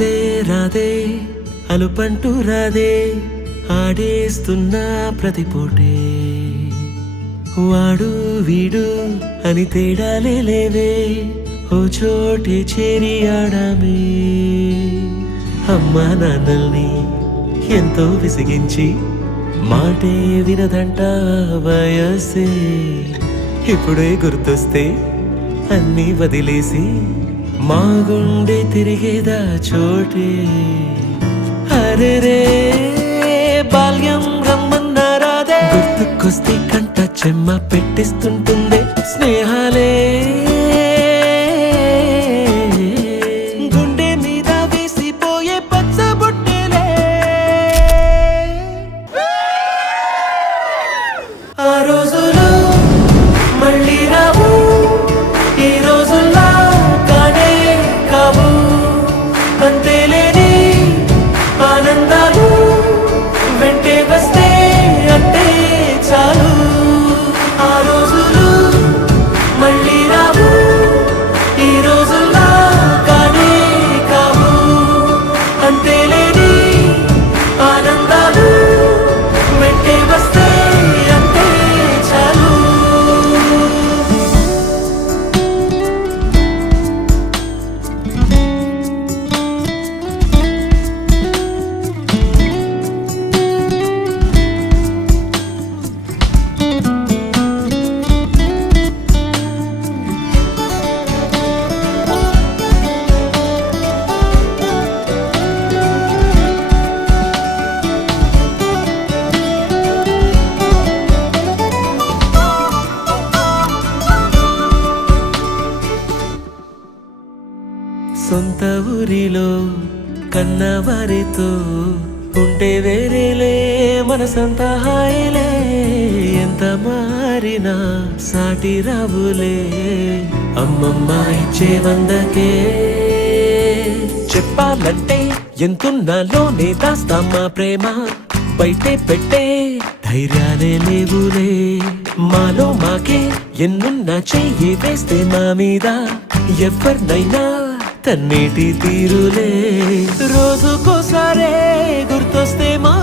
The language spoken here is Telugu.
రాదే రాదే అలుపంటూ రాదే ఆడేస్తున్నా ప్రతి పూటే వాడు వీడు అని తేడాలే లేవే ఓ చోటే చేరి ఆడామే అమ్మా నాన్నల్ని ఎంతో విసిగించి మాటే వినదంట వయసే ఇప్పుడే గుర్తొస్తే అన్నీ వదిలేసి మా గుండె తిరిగేదా చోటే అరే రే బాల్యం రమ్మన్నారాదే గుర్తుకొస్తే కంట చెమ్మ పెట్టిస్తుంటుందే స్నేహాలే గుండె మీద వేసిపోయే పచ్చబొట్టెలే ఆ రోజులు మళ్ళీ రావు ఈ రోజుల్లా కానే కావు అంతేలేని ఆనందాలు వెంటే వస్తే అంటే చాలు ఆ రోజులు మళ్ళీ రావు ఈ రోజుల్లా కానే కావు అంతేలేని ఆనందాలు వెంటే వస్తే అంటే చాలు సొంత ఊరిలో కన్నవారితో ఉంటే వేరేలే మనసంత హాయిలే ఎంత మారినా సాటి రావులే అమ్మమ్మ ఇచ్చే వందకే చెప్పాలంటే ఎంతున్నాలోనే దాస్తామా ప్రేమ బయటే పెట్టే ధైర్యాలే లేవులే మాలో మాకే ఎన్నున్నా చెయ్యి వేస్తే మా మీద ఎవరినైనా తన్నేటి తీరులే రోజుకోసారే గుర్తొస్తే మా